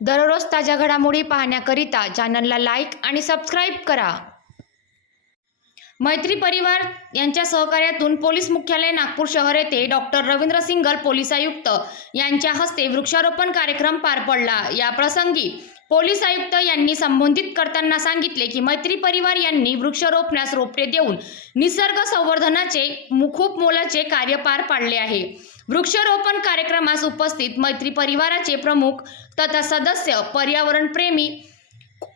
दररोज ताज्या घडामोडी पाहण्याकरिता चॅनलला लाईक आणि सबस्क्राईब करा. मैत्री परिवार यांच्या सहकार्यातून पोलीस मुख्यालय नागपूर शहर येथे डॉक्टर रवींद्र सिंगल पोलीस आयुक्त यांच्या हस्ते वृक्षारोपण कार्यक्रम पार पडला. या प्रसंगी पोलीस आयुक्त यांनी संबोधित करताना सांगितले की मैत्री परिवार यांनी वृक्ष रोपण्यास रोपटे देऊन निसर्ग संवर्धनाचे खूप मोलाचे कार्य पार पाडले आहे. वृक्षारोपण कार्यक्रमास उपस्थित मैत्री परिवाराचे प्रमुख तथा सदस्य पर्यावरण प्रेमी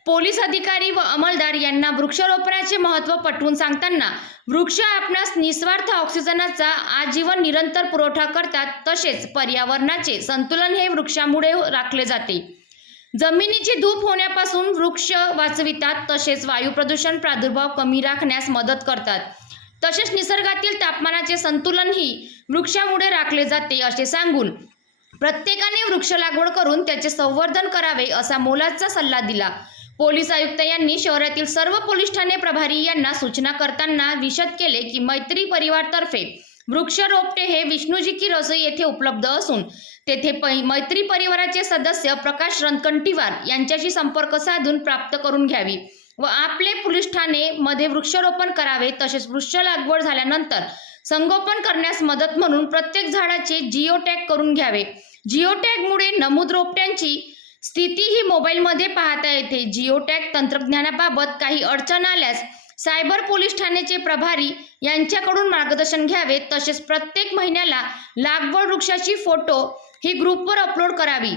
पोलीस अधिकारी व अंमलदार यांना वृक्षारोपणाचे महत्त्व पटवून सांगताना वृक्ष आपणास निस्वार्थ ऑक्सिजनाचा आजीवन निरंतर पुरवठा करतात तसेच पर्यावरणाचे संतुलन हे वृक्षामुळे राखले जाते. जमिनीची धूप होण्यापासून वृक्ष वाचवितात तसेच वायू प्रदूषण प्रादुर्भाव कमी राखण्यास मदत करतात. तसेच निसर्गातील तापमानाचे संतुलनही वृक्षामुळे राखले जाते असे सांगून प्रत्येकाने वृक्ष लागवड करून त्याचे संवर्धन करावे असा मोलाचा सल्ला दिला. पोलीस आयुक्त यांनी शहरातील सर्व पोलीस ठाणे प्रभारी यांना सूचना करताना विशद केले की मैत्री परिवारतर्फे वृक्ष रोपटे हे विष्णूजी की रसोई येथे उपलब्ध असून तेथे पै- मैत्री परिवाराचे सदस्य प्रकाश रणकंटीवार यांच्याशी संपर्क साधून प्राप्त करून घ्यावी. व आपले पोलीस ठाणे मध्ये वृक्षारोपण करावे तसेच वृक्ष लागवड झाल्यानंतर संगोपन करण्यास मदत म्हणून प्रत्येक झाडाचे जिओ टॅग करून घ्यावे. जिओ टॅगमुळे नमूद रोपट्यांची स्थिती ही मोबाईलमध्ये पाहता येते. जिओ टॅग तंत्रज्ञानाबाबत काही अडचण आल्यास सायबर पोलीस ठाण्याचे प्रभारी यांच्याकडून मार्गदर्शन घ्यावे. तसेच प्रत्येक महिन्याला लागवड वृक्षाची फोटो ही ग्रुपवर अपलोड करावी.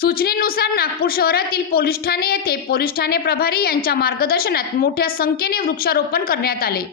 सूचनेनुसार नागपूर शहरातील पोलीस ठाणे येथे पोलीस ठाणे प्रभारी यांच्या मार्गदर्शनात मोठ्या संख्येने वृक्षारोपण करण्यात आले.